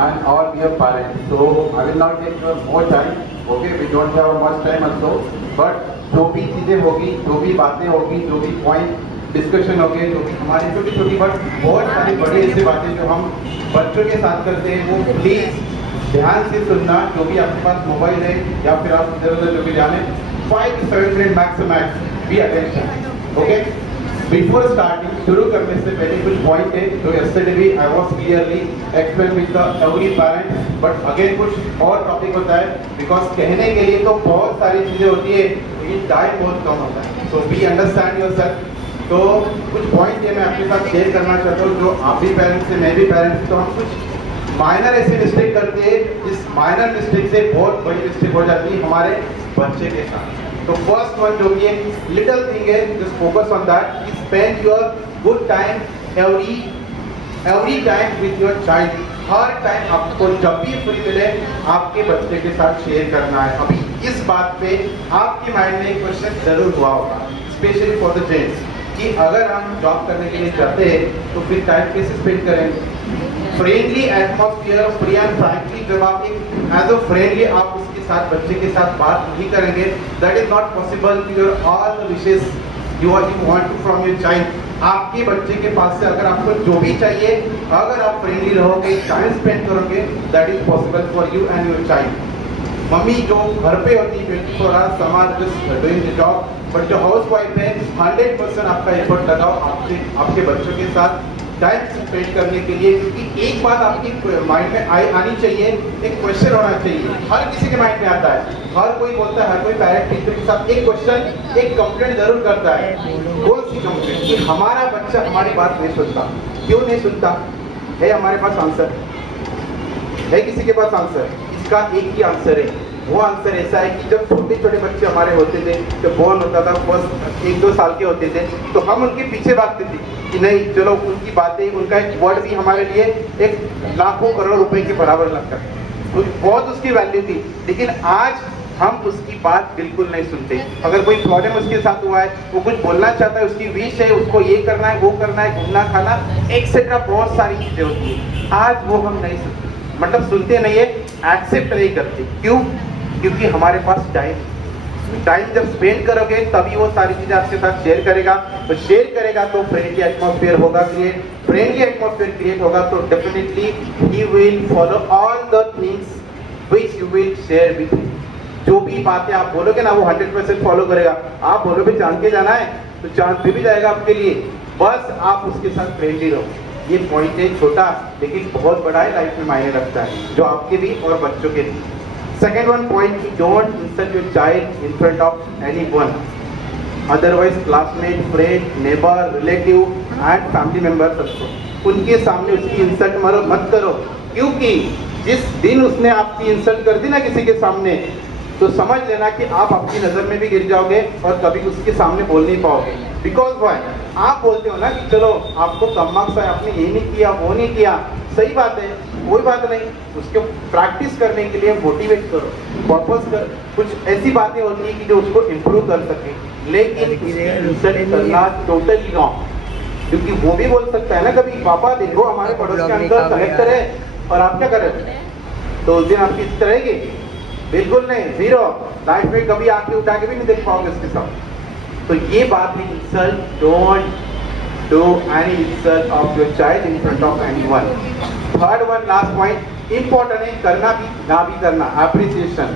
and all dear parents. So I will not take your more time. Okay, we don't have much time also. But जो भी चीजें होगी, जो भी बातें होगी, जो भी पॉइंट डिस्कशन होगी, जो भी हमारी छोटी छोटी बट बहुत सारी बड़ी ऐसी बातें जो हम बच्चों के साथ करते हैं, वो प्लीज ध्यान से सुनना. जो भी आपके पास मोबाइल है या फिर आप इधर उधर जो भी जाने, 5 to 7 minutes max be attention. Okay. Before starting, शुरू करने से पहले कुछ पॉइंट है जो yesterday भी I was clearly explained with the every parent, but again कुछ और टॉपिक होता है, because कहने के लिए तो बहुत सारी चीजें होती है, लेकिन टाइम बहुत कम होता है. So we understand yourself. तो कुछ पॉइंट है मैं आपके साथ शेयर करना चाहता हूँ, जो आप भी पेरेंट्स हैं, मैं भी पेरेंट्स, तो हम कुछ माइनर ऐसी मिस्टेक करते हैं, जिस माइनर मिस्टेक से बहुत बड़ी मिस्टेक हो जाती है हमारे बच्चे के साथ. तो फर्स्ट वन जो भी है लिटिल थिंग है, just focus on that. Spend your good time every time with your child. Her time आपको जब भी फ्री मिले आपके बच्चे के साथ शेयर करना है. अभी इस बात पे आपके माइंड में एक क्वेश्चन जरूर हुआ होगा, स्पेशली फॉर द जेंट्स, कि अगर हम जॉब करने के लिए जाते हैं तो फिर टाइम कैसे स्पेंड करेंगे. Friendly atmosphere, free and frankly, जब आप एक एज अ फ्रेंडली आप उसके साथ बच्चे के साथ बात नहीं करेंगे, that is not possible. Your all the wishes you want to from your child, आपके बच्चे के पास से अगर आपको जो भी चाहिए, अगर आप फ्रेंडली रहोगे, टाइम स्पेंड करोगे, that is possible for you and your child. Mummy जो घर पे होती है 24 आवर्स समाज डूइंग द जॉब, बट जो हाउस वाइफ है 100% आपका एफर्ट लगाओ आपके बच्चों के साथ टाइम स्पेंड करने के लिए. क्योंकि एक बात आपके माइंड में आनी चाहिए, एक क्वेश्चन होना चाहिए. हर किसी के माइंड में आता है, हर कोई बोलता है, हर कोई पेरेंट टीचर के साथ एक क्वेश्चन, एक कंप्लेंट जरूर करता है. कौन सी कंप्लेंट? कि हमारा बच्चा हमारी बात नहीं सुनता. क्यों नहीं सुनता है? हमारे पास आंसर है, किसी के पास आंसर? इसका एक ही आंसर है. वो आंसर ऐसा है कि जब छोटे छोटे बच्चे हमारे होते थे, जब बॉर्न होता था, फर्स्ट 1-2 साल के होते थे, तो हम उनके पीछे भागते थे कि नहीं चलो उनकी बातें, उनका एक वर्ड भी हमारे लिए एक लाखों करोड़ रुपए के बराबर लगता है, तो बहुत उसकी वैल्यू थी. लेकिन आज हम उसकी बात बिल्कुल नहीं सुनते. अगर कोई प्रॉब्लम उसके साथ हुआ है, वो कुछ बोलना चाहता है, उसकी विश है, उसको ये करना है, वो करना है, घूमना खाना एक्सेट्रा, बहुत सारी चीजें होती है, आज वो हम नहीं सुनते. मतलब सुनते नहीं है, एक्सेप्ट नहीं करते. क्यों? क्योंकि हमारे पास टाइम जब स्पेंड करोगे तभी वो सारी चीजें आपके साथ शेयर करेगा. तो शेयर करेगा तो फ्रेंडली एटमॉस्फेयर होगा क्रिएट. फ्रेंडली एटमॉस्फेयर क्रिएट होगा तो definitely he will follow all the things which you will share with him. जो भी बातें आप बोलोगे ना, वो 100% फॉलो करेगा. आप बोलोगे चांद के जाना है तो चांद पे भी जाएगा आपके लिए. बस आप उसके साथ फ्रेंडली रहो. ये पॉइंट है छोटा लेकिन बहुत बड़ा है, लाइफ में मायने रखता है, जो आपके भी और बच्चों के भी. Second one point, don't insult your child in front of anyone. Otherwise, classmate, friend, neighbor, relative and family members also. उनके सामने उसकी इंसल्ट मत करो. क्योंकि जिस दिन उसने आपकी इंसल्ट कर दी ना किसी के सामने, तो समझ लेना कि आप आपकी नजर में भी गिर जाओगे और कभी उसके सामने बोल नहीं पाओगे. Because why? आप बोलते हो ना कि चलो आपको कम मार्क्स आए, आपने ये नहीं किया, वो नहीं किया. सही बात है, कोई बात नहीं, उसको प्रैक्टिस करने के लिए मोटिवेट करो, पर्पस कर. कुछ ऐसी बातें होती है कि जो उसको इम्प्रूव कर सके, लेकिन इंसल्ट करना टोटली रॉन्ग. क्योंकि वो भी बोल सकता है ना कभी, पापा देखो हमारे पड़ोस के अंकल कलेक्टर है और आप क्या कर रहे थे, तो उस दिन आपकी इज्जत रहेगी? बिल्कुल नहीं, जीरो. लाइफ में कभी आके उठा के भी नहीं देख पाओगे उसके साथ. तो ये बात है, insult, don't do any insult of your child in front of anyone. Third one, last point, important है, करना भी ना भी करना. अप्रिसिएशन.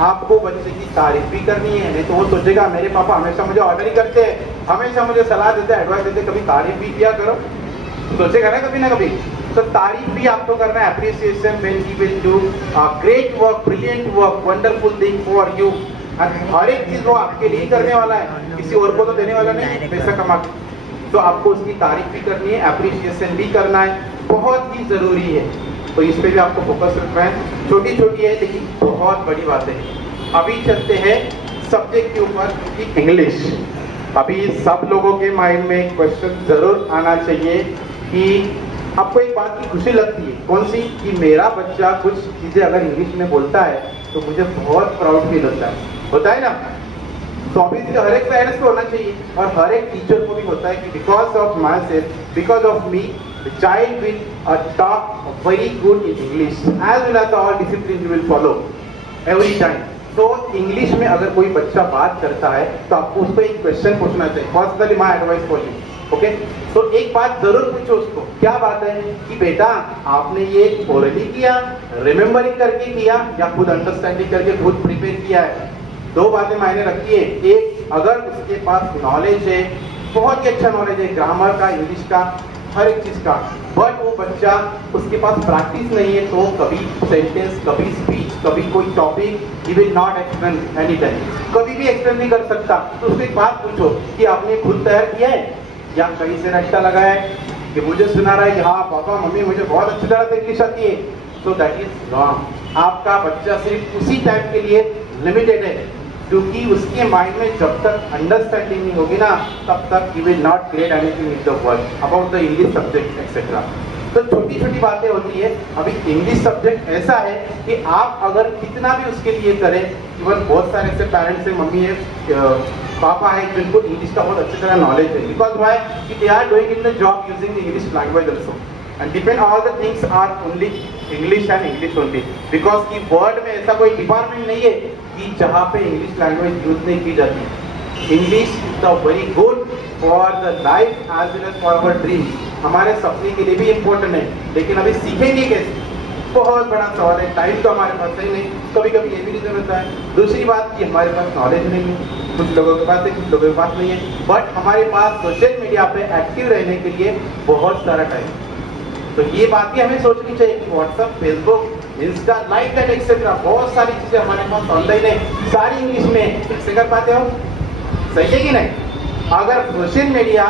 आपको बच्चे की तारीफ भी करनी है, नहीं तो वो सोचेगा मेरे पापा हमेशा मुझे ऑर्डर ही करते हैं, हमेशा मुझे सलाह देते हैं, एडवाइस देते, कभी तारीफ भी किया करो. सोचेगा ना कभी ना कभी. तो तारीफ भी आपको करना है. Appreciation when he will do great work, brilliant work, wonderful thing for you. हर एक चीज वो आपके लिए करने वाला है, किसी और को तो देने वाला नहीं पैसा कमा के. तो आपको उसकी तारीफ भी करनी है, अप्रिसिएशन भी करना है, बहुत ही जरूरी है. तो इस पे भी आपको फोकस रखना है. छोटी छोटी है लेकिन बहुत बड़ी बात है. अभी चलते हैं सब्जेक्ट के ऊपर, इंग्लिश. अभी सब लोगों के माइंड में क्वेश्चन जरूर आना चाहिए कि आपको एक बात की खुशी लगती है. कौन सी? कि मेरा बच्चा कुछ चीजें अगर इंग्लिश में बोलता है तो मुझे बहुत प्राउड फील होता है ना. तो ऑब्वियसली हर एक पेरेंट्स को होना चाहिए और हर एक टीचर को भी होता है कि because of my self, because of me, The child will talk very good in English as well as all disciplines he will follow every time. तो इंग्लिश में अगर कोई बच्चा बात करता है तो आपको उसको एक क्वेश्चन पूछना चाहिए. Personally my advice for you. Okay, तो एक बात जरूर पूछो उसको. क्या बात है कि बेटा आपने ये ओरली किया, रिमेम्बरिंग करके किया, या खुद अंडरस्टैंडिंग करके खुद प्रिपेयर किया है. दो बातें मायने रखती है. एक, अगर उसके पास नॉलेज है, बहुत ही अच्छा नॉलेज है ग्रामर का, इंग्लिश का, हर एक चीज का, बट वो बच्चा उसके पास प्रैक्टिस नहीं है, तो कभी सेंटेंस, कभी स्पीच, कभी कोई topic he will not explain any time, कभी भी एक्सप्लेन नहीं कर सकता. तो उसको एक बात पूछो कि आपने खुद तैयार किया है या कहीं से रट्टा लगाया है कि मुझे सुना रहा है कि हाँ पापा मम्मी मुझे बहुत अच्छी तरह से इंग्लिश आती है. So that is wrong. आपका बच्चा सिर्फ उसी टाइम के लिए लिमिटेड है, क्योंकि उसके माइंड में जब तक अंडरस्टैंडिंग नहीं होगी ना, तब तक he will not create anything in the world about the English subject etcetera. तो छोटी छोटी बातें होती है. अभी इंग्लिश सब्जेक्ट ऐसा है कि आप अगर कितना भी उसके लिए करें, इवन बहुत सारे ऐसे पेरेंट्स हैं, मम्मी है, पापा है, जिनको इंग्लिश का बहुत अच्छी तरह नॉलेज है, बिकॉज व्हाई कि they are doing in the job using the English language also, and depend all the things are only English and English only, because की वर्ल्ड में ऐसा कोई डिपार्टमेंट नहीं है कि जहाँ पे इंग्लिश लैंग्वेज यूज नहीं की जाती. English is the very good for the life as well as for our dreams. हमारे सपने के लिए भी इम्पोर्टेंट है, लेकिन अभी सीखेंगे कैसे, बहुत बड़ा सवाल है. टाइम तो हमारे पास है नहीं, कभी कभी ये भी रीजन होता है. दूसरी बात कि हमारे पास नॉलेज नहीं है, कुछ लोगों के पास है, कुछ लोगों के पास नहीं है, बट हमारे पास सोशल मीडिया पे एक्टिव रहने के लिए बहुत सारा टाइम. तो ये बात भी हमें सोचनी चाहिए कि WhatsApp, Facebook, Insta, like that etcetera, बहुत सारी चीजें हमारे पास ऑनलाइन है, सारी इंग्लिश में. कैसे कर पाते हो? सही है कि नहीं? अगर सोशल मीडिया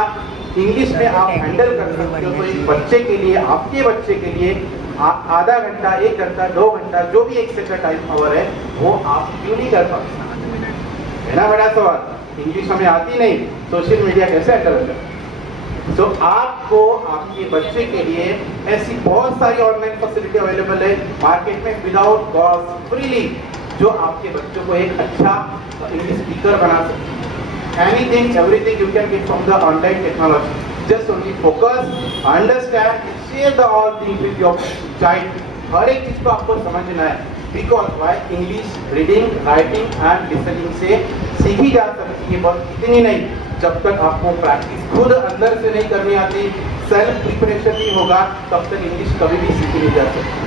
इंग्लिश में आप हैंडल कर सकते हो, तो एक बच्चे के लिए, आपके बच्चे के लिए आधा घंटा, 1 घंटा, 2 घंटा, जो भी एक्सेट्रा टाइम आवर है, वो आप क्यों नहीं कर पाते? है ना बड़ा सवाल. इंग्लिश हमें आती नहीं, सोशल मीडिया कैसे हैंडल कर? तो आपको आपके बच्चे के लिए ऐसी बहुत सारी ऑनलाइन फैसिलिटी अवेलेबल है मार्केट में विदाउट कॉस्ट, फ्रीली, जो आपके बच्चों को एक अच्छा इंग्लिश स्पीकर बना सकते हैं. Anything everything you can get from the online technology. Just only focus, understand, share the all things with your child. हर एक चीज को आपको समझना है, because why English reading, writing and listening से सीखी जा सकती है, बस इतनी नहीं. जब तक आपको प्रैक्टिस खुद अंदर से नहीं करनी आती, सेल्फ प्रिपरेशन नहीं होगा, तब तक इंग्लिश कभी भी सीखी नहीं जा सकती.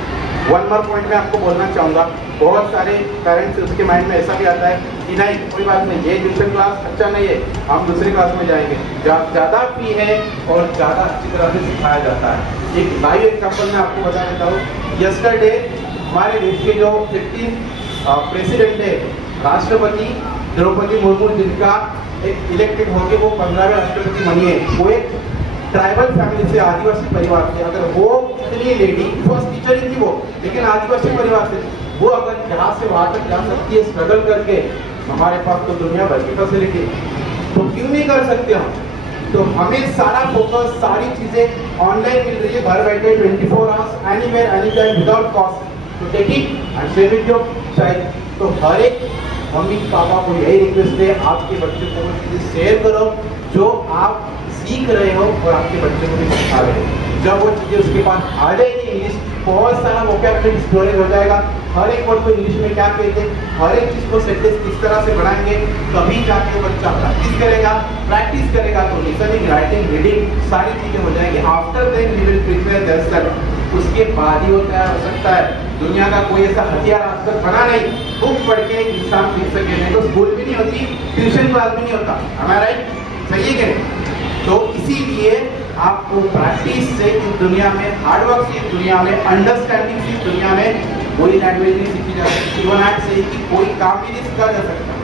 वन मोर पॉइंट मैं आपको बोलना चाहूँगा. बहुत सारे पेरेंट्स उसके माइंड में ऐसा भी आता है कि नहीं कोई बात नहीं, ये ट्यूशन क्लास अच्छा नहीं है, हम दूसरी क्लास में जाएंगे, ज़्यादा फी है और ज़्यादा अच्छी तरह से सिखाया जाता है. एक लाइव एग्जाम्पल मैं आपको बता देता हूँ. यस्टरडे हमारे देश के जो 15 प्रेसिडेंट है, राष्ट्रपति द्रौपदी मुर्मू, जिनका एक इलेक्टेड होके वो 15वें राष्ट्रपति बनी है, वो एक ट्राइबल फैमिली से, आदिवासी परिवार से. अगर वो इतनी लेडी, फर्स्ट टीचर ही थी वो, लेकिन आदिवासी परिवार से, वो अगर यहाँ से वहाँ तक जा सकती है स्ट्रगल करके, हमारे पास तो दुनिया भर की फैसिलिटी, तो क्यों नहीं कर सकते हम? तो हमें सारा फोकस, सारी चीजें ऑनलाइन मिल रही है घर बैठे, 24 hours, anywhere, any time, without cost. तो take it and share with your child. तो हर एक मम्मी पापा को यही रिक्वेस्ट है, आपके बच्चे को वो चीजें शेयर करो जो आप सीख रहे हो और आपके बच्चे को भी सिखा रहे हो. जब वो चीजें उसके पास आ जाएगी, इंग्लिश बहुत सारा वोकैबुलरी स्टोरेज हो जाएगा. हर एक वर्ड को इंग्लिश में क्या कहते हैं, हर एक चीज को सेंटेंस किस तरह से बनाएंगे, तभी जाके वो बच्चा प्रैक्टिस करेगा तो लिसनिंग, राइटिंग, रीडिंग सारी चीजें हो जाएंगी. After then we will prepare theirself. उसके बाद ही वो तैयार हो सकता है. दुनिया का कोई ऐसा हथियार आज तक बना नहीं बुक पढ़ के इंसान सीख सके. नहीं तो स्कूल भी नहीं होती, ट्यूशन क्लास भी नहीं होता. हमारा राइट? सही है कि नहीं? तो इसीलिए आपको प्रैक्टिस से इस दुनिया में, हार्डवर्क से इस दुनिया में, अंडरस्टैंडिंग से इस दुनिया में कोई लैंग्वेज नहीं सीखी जा सकती. इवन आज से कि कोई काम भी नहीं सीखा जा सकता.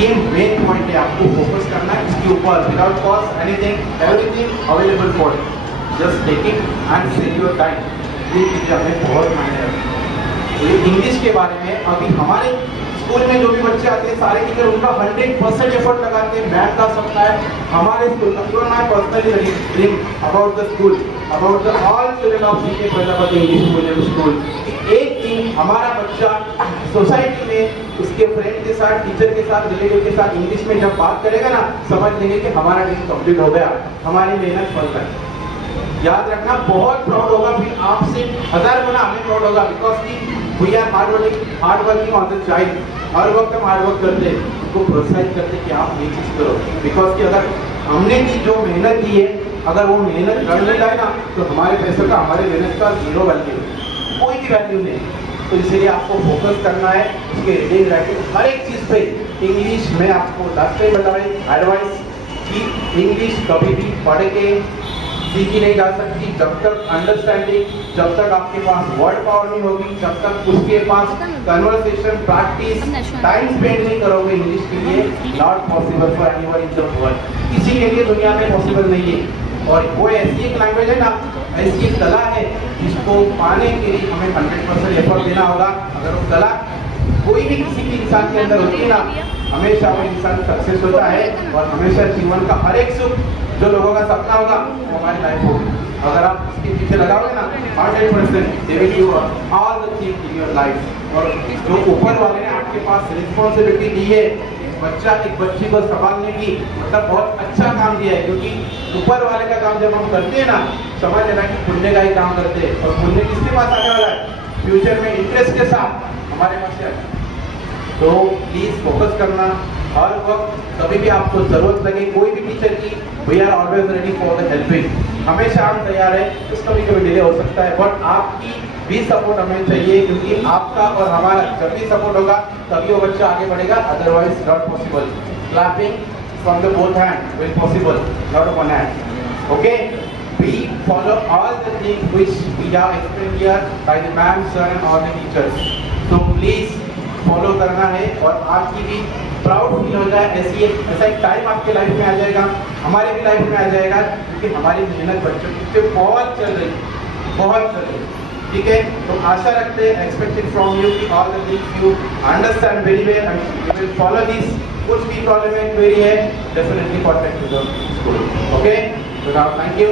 ये मेन पॉइंट है, आपको फोकस करना है इसके ऊपर. Without cost, anything everything available for you. Just take it and save your time. ये चीज़ हमें बहुत मायने रखती है. तो ये इंग्लिश के बारे में अभी हमारे स्कूल में जो भी बच्चे आते हैं, सारे टीचर उनका 100% एफर्ट लगाते हैं. मैथ का सपना है हमारे स्कूल का. Even my personally dream about the school, about the all children of GK Prajapati English medium school. एक दिन हमारा बच्चा सोसाइटी में उसके फ्रेंड के साथ, टीचर के साथ, रिलेटिव के साथ इंग्लिश में जब बात करेगा ना, समझ लेंगे कि हमारा ड्रीम कंप्लीट हो गया, हमारी मेहनत फल है. याद रखना, बहुत प्राउड होगा, फिर आपसे 1000 गुना हमें प्राउड होगा, बिकॉज की we are hard working on the child. हर वक्त हम हार्ड वर्क करते हैं, उसको प्रोत्साहित करते कि आप ये चीज करो, बिकॉज की अगर हमने की जो मेहनत की है, अगर वो मेहनत कर नहीं जाए ना तो हमारे पैसों का, हमारे मेहनत का जीरो वैल्यू, कोई भी वैल्यू नहीं। तो इसलिए आपको फोकस करना है उसके रीडिंग राइटिंग हर एक चीज पे। इंग्लिश में आपको लास्ट टाइम बताया एडवाइस कि इंग्लिश कभी भी पढ़ के सीखी नहीं जा सकती जब तक अंडरस्टैंडिंग, जब तक आपके पास वर्ड पावर नहीं होगी, जब तक उसके पास कन्वर्सेशन प्रैक्टिस टाइम स्पेंड नहीं करोगे इंग्लिश के लिए, not possible for anyone in the world, किसी के लिए दुनिया में पॉसिबल नहीं है। और वो ऐसी एक लैंग्वेज है ना, ऐसी एक कला है जिसको पाने के लिए हमें 100% एफर्ट देना होगा। अगर वो कला कोई भी किसी भी इंसान के अंदर होती है ना, हमेशा वो इंसान सक्सेस होता है और हमेशा जीवन का हर एक सुख जो लोगों का सपना होगा वो हमारी लाइफ होगी। अगर आप इसके पीछे लगाओगे ना 100% they will give all the things in your life. और जो ऊपर वाले ने आपके पास रिस्पॉन्सिबिलिटी दी है, एक बच्ची को संभालने की, मतलब बहुत अच्छा काम दिया है, क्योंकि ऊपर वाले का काम जब हम करते हैं ना, समझ लेना कि पुण्य का ही काम करते हैं। और पुण्य किसके पास आने वाला है? फ्यूचर में इंटरेस्ट के साथ हमारे पास है। तो प्लीज फोकस करना हर वक्त, कभी भी आपको जरूरत लगे कोई भी टीचर की, we are always ready for the helping, हमेशा हम तैयार है। कुछ कभी कभी डिले हो सकता है, बट आपकी भी सपोर्ट हमें चाहिए, क्योंकि आपका और हमारा जब भी सपोर्ट होगा तभी वो बच्चा आगे बढ़ेगा, otherwise not possible. Clapping from the both hand will possible, not one hand. Okay, we follow all the things which we have explained here by the ma'am, sir and all the teachers. So please follow करना है और आपकी भी proud feel हो जाए। ऐसा एक time आपके लाइफ में आ जाएगा, हमारे भी लाइफ में आ जाएगा, क्योंकि हमारी मेहनत बच्चों की बहुत चल रही, बहुत चल रही। ठीक है, तो आशा रखते हैं, एक्सपेक्टेड फ्रॉम यू कि all the things you understand very well and you will follow this. कुछ भी प्रॉब्लम है, क्वेरी है, definitely contact with the school. Okay, so now thank you.